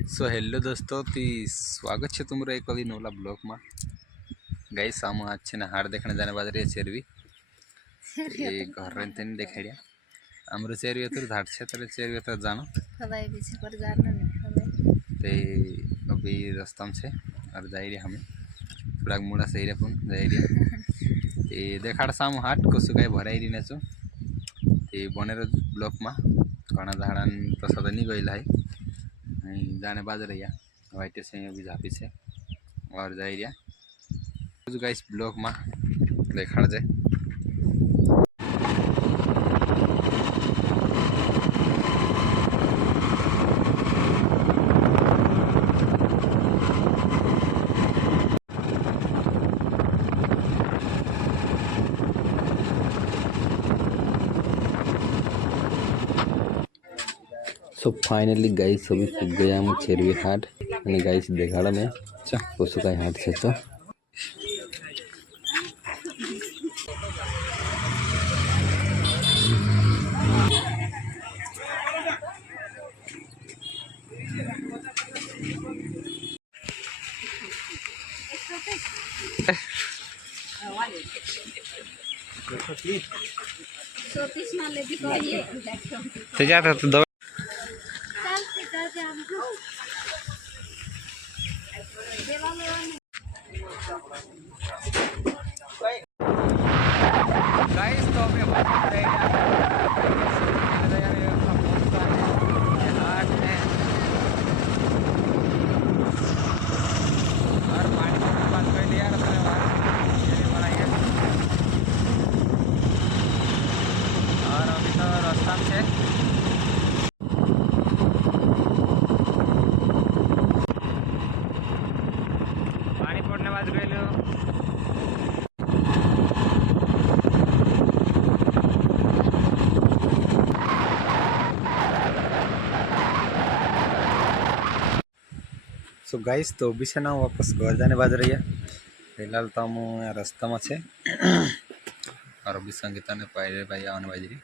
So hello दोस्तों ती स्वागत है तुम्हारा एक अभी नवला ब्लॉग में गई सामू आज छे हाड़ देखने जाने बाद रही चेरवी घर रेंते देखाड़िया आमर चेरवी तो धाट छे तो चेरवी तो जानो ते अभी रास्ता में छे और जाई रही हमें थोड़ा मुड़ा सही रे पुन जाई रही ते देखाड़ सामू हाट कसु काई भराई रही नेचो ते बनेर ब्लॉक में घना झाड़ान तो सदा नहीं गई है जाने बाद रही वाइटे से अभी झापी से और जाई रिया गाइस ब्लॉक में देखाड़ जाए। सो फाइनली गाइस अभी पुग गया हम चेरवी हाट અને ગાઈસ દેખાડા ને ચા કોસુ કાઈ હાટ છે તો तो जाता तो दवा गाइस तो हमें और अभी तो रास्ता में है पानी पड़ने बाद गए सो गाइस तो अभी से ना वापस घर जाने बाद रही है फिलहाल तो हम रास्ता में छे और अभी संगीता ने पायरे भाई आने बाजी